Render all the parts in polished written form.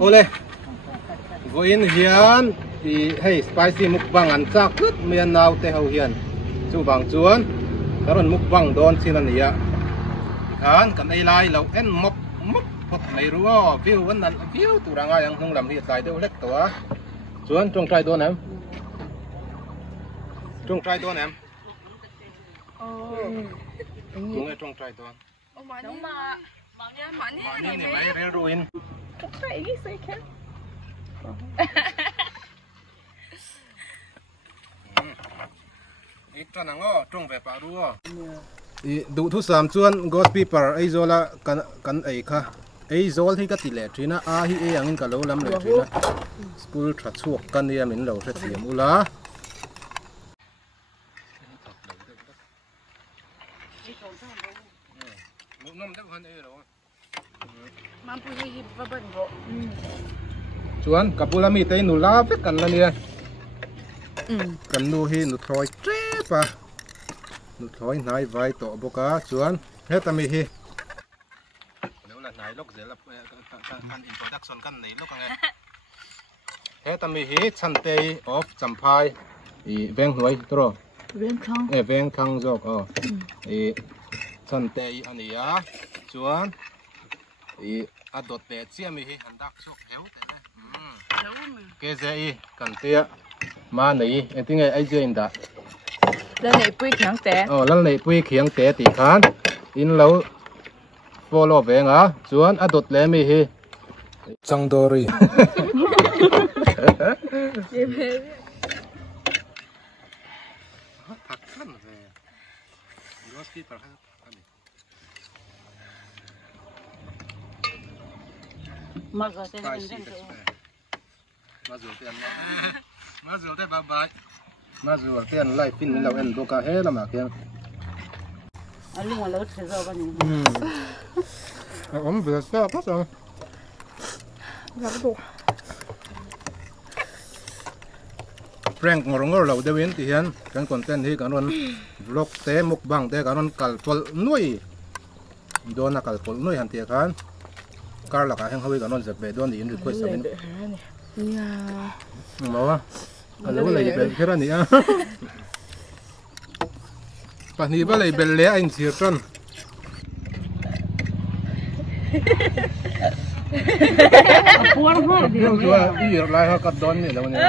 Ole voin hiền thì hey spicy mukbang ăn chắc rất miền nào te hậu hiền chú bằng chuan đó là mukbang đón xin anh nhỉ anh cần ai lại lâu em mop phật này rồi view vẫn là view tụi đang ai đang không làm gì tại đâu lếtตัวchuan trong trai đón em trong trai đón em đúng rồi trong trai đón đúng mà mà này mấy rêu ruin cái gì vậy kia ít cho nàng ngó trong về bà rùa đủ thu sắm chuan god paper ấy rồi là cần ấy kha ấy rồi thì cái tỷ lệ trí na a hi ấy anh cả lâu lắm rồi trí na school thật suộc cần đi mình lâu rất hiếm u lá chuan kapula mi tay nula vết cần là nè cần nu hi nu thoi tre pa nu thoi nai vai to boka chuan hết tami hi nếu là nai lốc dễ là kan introduction kan nei lốc nghe hết tami hi chan tei of champai i veng huai tro veng thang jok i chan tei ania chuan i adot te chiami hi handak chuk heu te cái gì cần tia mà này em tiếng ai chơi in đã lần này bui khiang té lần này bui khiang té thì khán in lâu follow về ngã chuan adot lẽ mi hi chẳng đori mà rượu thế bà bái mà rượu tiền lại pin mình lâu ăn đồ cá hết là mà kia anh luôn là lớn thế rồi bao nhiêu ông vừa sao hết rồi gặp đủ prank ngor lâu để biến thì hiện cái content thì cái non vlog té mukbang té cái non kalpol nuôi đón là kalpol nuôi hẳn tiệt khán car là cái hàng hơi cái non dẹp về đón thì in request mình mau anh lúc này bên kia này á, bạn đi vào này bên lẽ anh xịt chân, không chúa, đi lại họ cắt đòn này là bao nhiêu?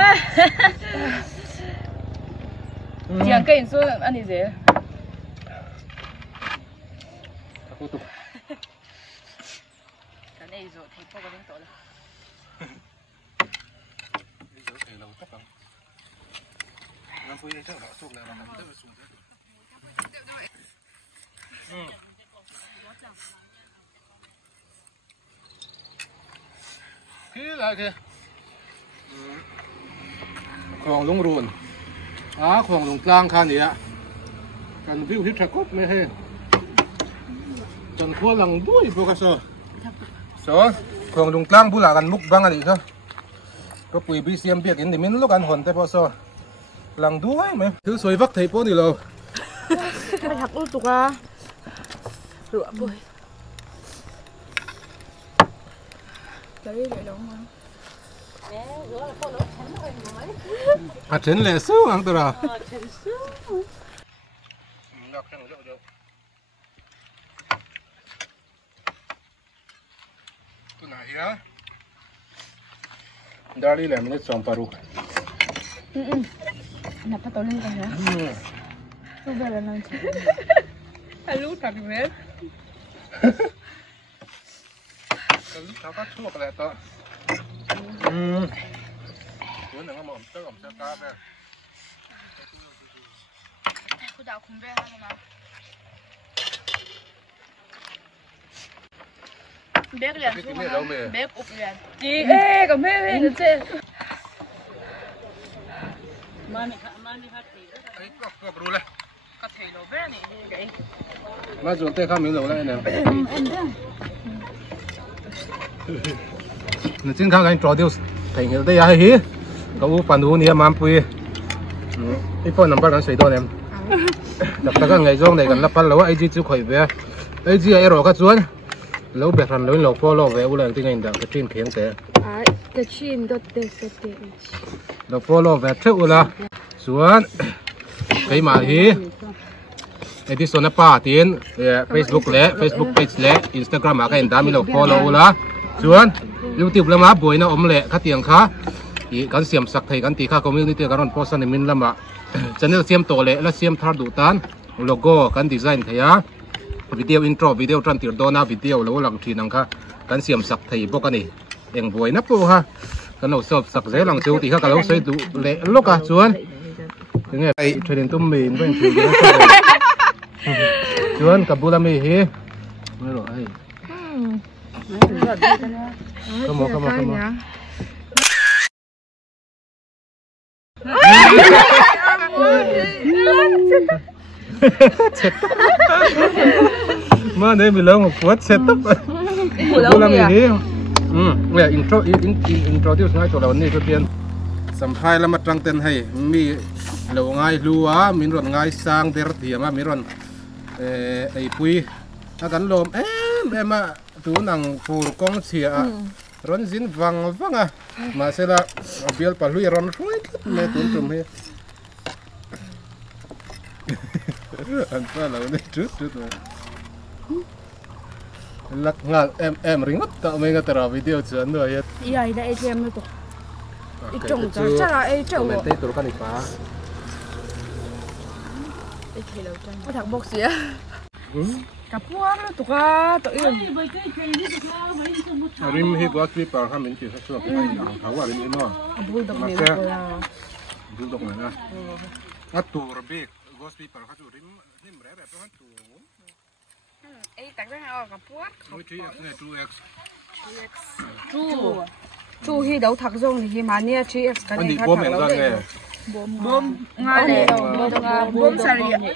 Chẳng cái số anh đi gì? Cái này rồi thì có cái đến tối rồi. Khi lại kìa khoảng lung ruồn khoảng lung tlang khan này ạ cần view hít cốt mê hê cần khua lằng đuôi vô cả số khoảng lung tlang bu là gần múc băng này sao có quỷ bị xiêm biệt in thì mình lúc ăn hồn tay bao số lằng đuôi mày thứ xoay vắt thấy phố đi lâu cái hạt u tục à rửa bôi lấy để đóng mà à trên lệ sưu ăn từ nào tu này á dari là mình chọn paru nạp tao lên cái hả bây giờ là làm gì lú thật vậy cái lúc tháo cắt chuột lại to bữa này mỏm tớ ẩm sao cá về cô đào không về hay mà bé liền bé cục liền chị ê còn bé được chưa mani hát gì ấy cọp rồi này có thể nó bé này vậy mà rồi tay khăm miếng dầu này nè nên chính khang anh trò tiêu thành hiện đây ai hí cậu phản ứng này mám pui cái phone number anh xây đó em đập ta cái ngày rong này gần lắp pan lâu ai chỉ chịu khỏi về ai chỉ ai rồi các chuan lâu bẹt hẳn lớn lâu follow về u lần tiếng Anh đã cái trên khiến thế cái chuyện đó để lâu follow về trước u là xuống cái mà hi edison apa tiền Facebook lệ Facebook page lệ Instagram mà cái anh đã mi lâu follow u là xuống YouTube là mà buổi nó lệ khát tiếng khá thì cái xiêm sắc thầy cái tí khá community cái con post này mình làm mà channel xiêm tổ lệ là xiêm thar đủ tan logo cái design thầy á video intro video trăn tiệt đona video lâu lăng chỉ năng khá cái xiêm sắc thầy bốc cái này em buổi nắp po ha cái nào sập sắc dễ lăng chiếu thì khá cái lâu xây đủ lệ lúc à xuống cái này đây chơi đến tôm mì với anh chị xuống cặp bula mì hi mới rồi come on mà đây mình lâu một phút setup bula mì hi bây giờ introduce ngay chỗ đầu này trước tiên sắm hai là mặt trăng tên hay mi lâu ngay lúa mình rồi ngay sang để thì mà mình rồi ai pui ta gắn lồm em mà chú nàng phù công xìa rón dính vàng vàng à mà sẽ là biel pa lui rón suối mẹ tuấn trùm hết anh ta là này trước rồi lắc ngal em ring mất tạo mấy cái tờ video chuẩn rồi hết vậy đây em mới tục trồng chắc là ai trồng mình thấy tụi con đi phá có thằng bốc xía cặp hoa nó tụi ca tụi yên rim hi quá tuy bảo ham mình chỉ hết rồi tháo vào đến nó mà xe bul dog này nè at tu rabik quá tuy bảo hết rồi rim rẻ đẹp hết tu ấy tặng cái nào cặp hoa nói chuyện này 2x chu hi đấu thằng rong thì mà nia 3x cái này thằng lâu đấy bom ngay đây bom sari này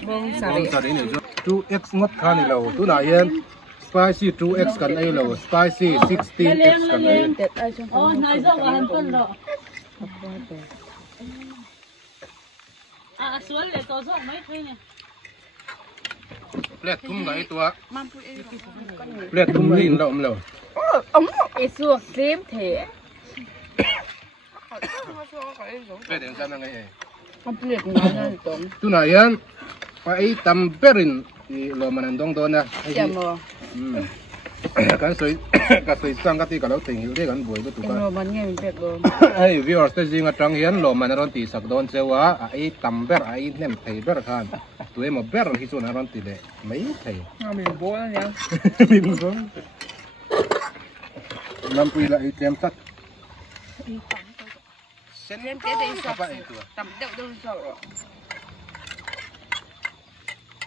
2x ngót khan này lâu tu này yên spicy 2x cần ai lâu spicy 16x cần ai này rong là hành phân rồi xuống để tổ rong mấy thế này plate thum cáiตัวplate thum lin lâu lâu ống ấy xua kem thế plate đến sao này không biết nói tóm tu này yên phải tầm berin thì lo mà nằm đông đông nè cái sợi sang cái tí cái lâu tình hiểu đấy cái buổi cái tụi lo mà nghe mình biết rồi hey viewers cái gì mà trăng hiền lo mà nó tí sạc đón chơi quá ai tầm ber ai nem thầy ber khan tụi em mà ber thì số nào tí đấy mấy thầy mình bố nó nhá mình bố làm quy lại tem sắt xem cái đây sao tầm đậu đâu sao rồi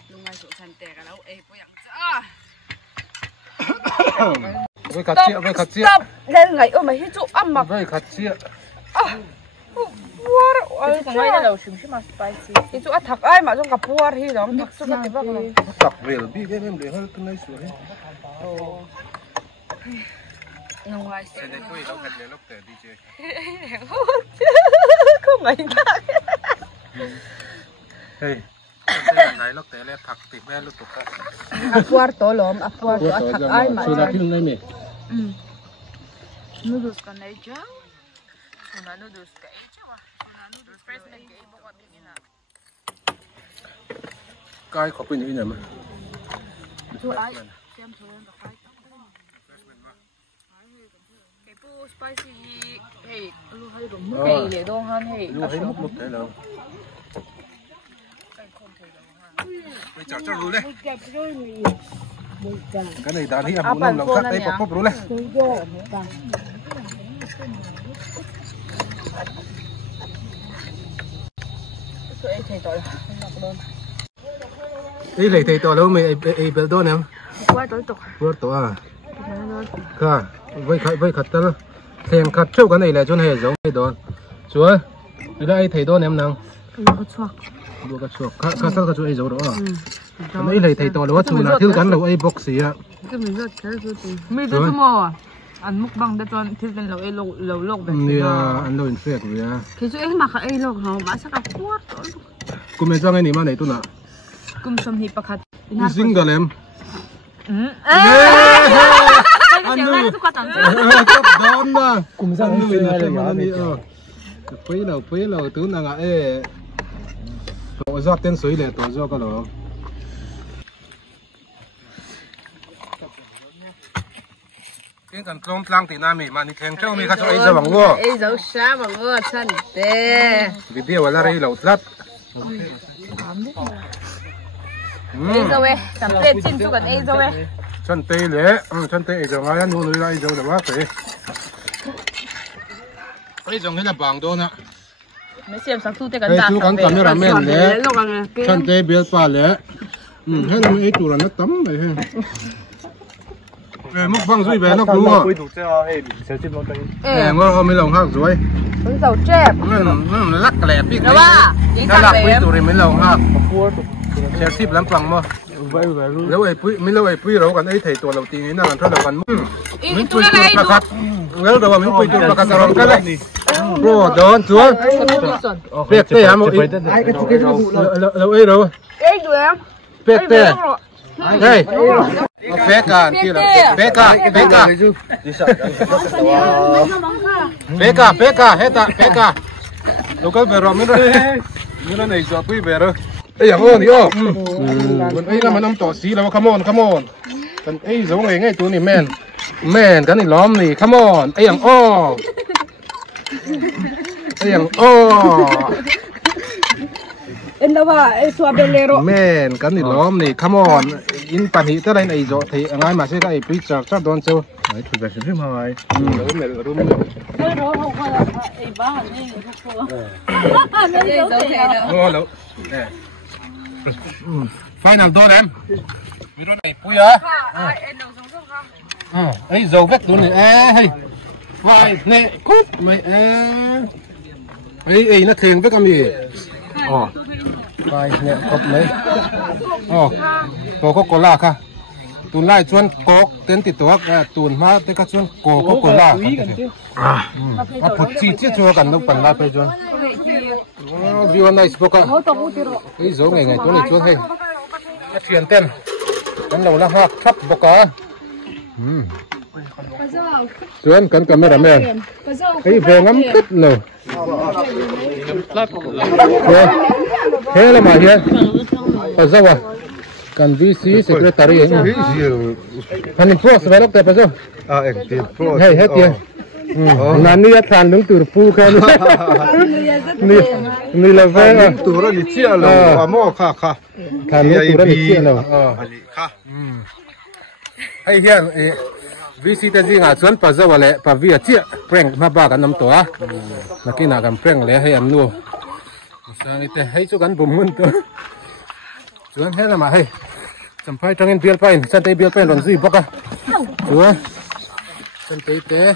lúc này số thành tè cái lâu ê có dạng dã với khát chia lên ngày ôm mày hít trụ ăn mặc với khát chia cái còn ngay đầu xíu mà spicy hít trụ ăn thằng ai mà trong cặp bua thì đó thằng số cái vác này tập về bị cái em để hơi cái này sửa hết ngoài cái này quay lâu hết lúc tè đi chơi không ngày khác hey này lúc tè lên thặc tìm lên lúc tục apuar to lom apuar to thằng ai mà sudah film này mày noodles kan này chứ sudah noodles cái chứ mà noodles fresh này cái bọc ở bên này cái khó bên như mà chú ai xem thôi em đọc cái bu spicy hey lu hay đúng mức này để đông hơn hey lu hay mức thế nào bây giờ cho lu đấy cái này đã đi ăn bún lòng cắt đấy bọc lu đấy ý lấy thầy to đâu mày ai bel đó nè qua tới tục qua to à cả với khát đó thèm khát châu cái này là chỗ này giống cái đó chúa đây là ai thầy đó nè năng đua cái chuột khát sao cái chuột ai giống đó à cái này thầy to là chú là thiếu gắn là ai box gì à cái mình rất cái mình rất mò ăn múc bằng để cho thiếu gắn là ai lâu lâu vậy nè ăn lâu infect vậy à cái chỗ ấy mà cái ai lâu họ bán sắc áo quát cũng mấy trang này mà này tôi nè cũng xâm hiệp bạc hạt single em anh nuôi cấp đón mà cùng sang nuôi là thêm anh đi phí lầu tướng là ngại tổ giọt tên suối để tổ giọt cái đó cái cần công lang thì nam mình mà đi khen châu mình khá cho ấy giờ bằng ngô ấy dấu xa bằng ngô chân tê video là đây lẩu rất ấy dấu ấy tầm tê chín chú gần ấy dấu ấy chân tê lẽ chân tê giờ ngay ăn nuôi lại dấu là bác phải ấy giống cái là bằng đô nè mấy xem sáng thu tê gần chú cắn tầm như là men lẽ chân tê biết pa lẽ hết nó ấy tụ là nó tấm này mốc văng dưới về nó đúng không? Ngon mới lồng hang dưới. Dầu chép. Nó lắc lẻ biết. Đó ba. Nó lắc quý tụi mới lồng hang. Chép xếp lắm bằng mà. Lâu ấy quý mới lâu ấy quý rồi còn ấy thầy tuổi đầu tiên ấy nó còn thôi đầu còn. Mình quý tụi phát phát. Lâu đầu mình quý tụi phát phát rồi cái này. Bro đón xuống. Biết thế hả mọi. Lâu ấy rồi. Ấy đuổi em. Biết thế. Đây. Peka, Peka. Local bero mira này cho quý bero. Ê ơi đi mình ấy là mình ông tỏ xí là come on. Cần ấy giống ngay túi này men cái này lõm này come on. Ấy em đâu ba em xóa belero men cái này lõm này come on in pan hit tới đây này rồi thì ngay mà sẽ cái pizza chắc đón châu đấy thì phải xem mà vậy final door em mi đôi này pui á ấy dầu vét luôn này hay vai nè cút mày ấy nó thiền với cái gì vai nè cột lấy Coca-Colaค่ะตุนไล่ชวนโก๊กเต้นติดตัวตุนมาเต้นก็ชวนโก๊กโคลามาพุทธีที่ชัวกันต้องปั่นลาไปชวนวิวน่าสปกะไอ้โจ้ไงตัวนี้ชวนให้เทียนเต้นกันเราละหักทับบกะชวนกันกับแม่ละแม่ไอ้แพงงั้นตึ๊ดเลยเฮ้ยละมาเฮียพะเจ้าkan visi sekretari han pro sebenok te paso hey dia nani ya than lung tur pu kha ni la ve tur ni chia lo amo kha than ni tur ni chia lo kha hey hian visi te jinga chuan pazo wale pa via chia prank ma ba kan nam to nakina kan prank le hey an lu sang ite hey chu kan bum mun to chuan he ma hey chăm phai trong en biel pain chân tay biel pain còn gì bóc à chúa chân tay té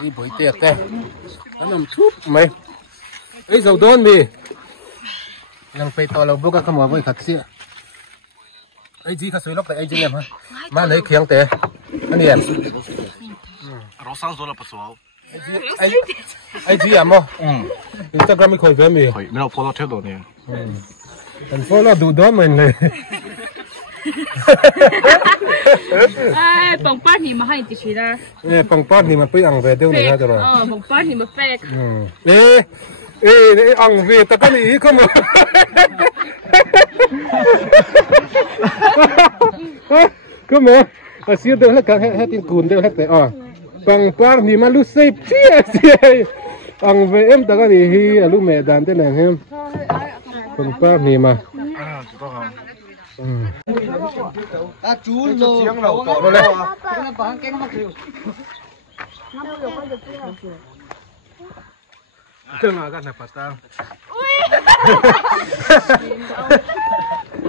đi bồi tiệt té nó nằm chút mày ấy dầu đôn mì lần phải to lâu bóc à không với khát xịa ấy gì khát suy lóc tại ấy gì em hả má lấy khiêng té anh em rồi sáng rồi là bắt số ấy gì em mò Instagram mình khởi về mì mình đâu follow theo đồ này thành phố nó đủ đó mình này bông bát thì mà hay tí xí ra bông bát thì mà phải ăn về đâu này rồi bông bát thì mà fake ê ăn về ta cái gì không không mà xíu đâu hết cả hết tin cùn đâu hết đấy bông bát thì mà lúc xếp chia ăn về em ta cái gì hi lúc mẹ đàn thế này em bông bát thì mà chú lô tiếng lẩu rồi này chừng là cái này phải tao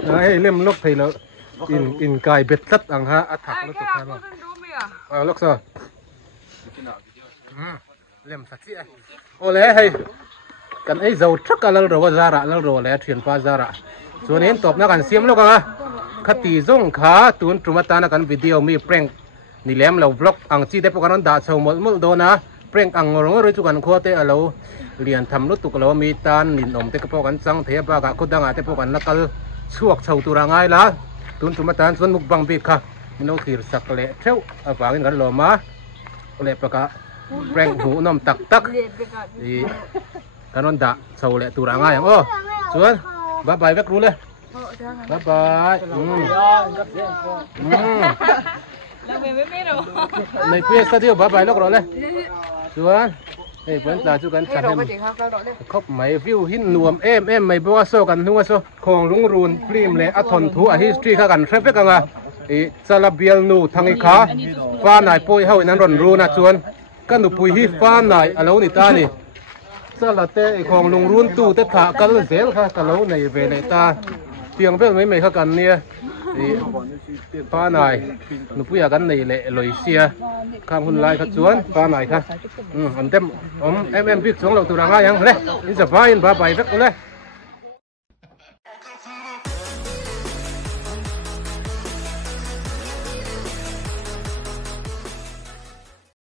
đấy liêm lúc thì nó in cài biệt tất ăn ha ăn thẳng nó tục ha lúc sao liêm sạch chị ô lẽ hay cần ấy dầu chắc cả lâu rồi ra rạ lâu rồi lẽ chuyển qua ra rạส่วนนี้ตบนักการเสียมลูกอ่ะคติจงขาตุนจุมาตานักการวิดีโอมีเพลงนี่แหลมเราบล็อกอังจีได้พวกนั้นด่าชาวหมดโดนนะเพลงอังงงรู้จุกันโคตรเราเรียนทำรุตุกเรามีตานนินอมเตะพวกกันสังเทียบกับคนดังอาเตะพวกกันนักการช่วงชาวตุรังไงล่ะตุนจุมาตาส่วนมุกบังบีค่ะ mình đâu thì sặc lệ treo ở vàng cái lò má lệ bạc cả rèn hũ nằm tắc tắc thì cái non đã sầu lệ tù rang ai ô chuan bye bye vét luôn lên bye bye này phía sau tiêu bye bye lúc rồi lên chuan hey vẫn là chúกันจัดครบไหมวิวหินนวมไม่บัวโซกันหัวโซของลุงรูนพริมเลยอัทนทูฮิสตรีข้ากันเทรฟกันอ่ะซาลาเบียลนูทางอีขาฟ้าไหนปุยเฮาอินันรอนรูนะชวนกันหนูปุยฮีฟ้าไหนอะไรนี่ตานี่ซาลาเตะของลุงรูนตู้เตะถากันเซลค่ะกันแล้วในเวเลตาเพียงเพื่อนไม่ข้ากันเนี่ยฟ้าไหนหนูปุยกันในเละลอยเสียข้ามหุ่นลายขจวนฟ้าไหนค่ะอันเต็มพิกสองเราตัวรางยังเลยอินสบายอินบ้าไปสักเลย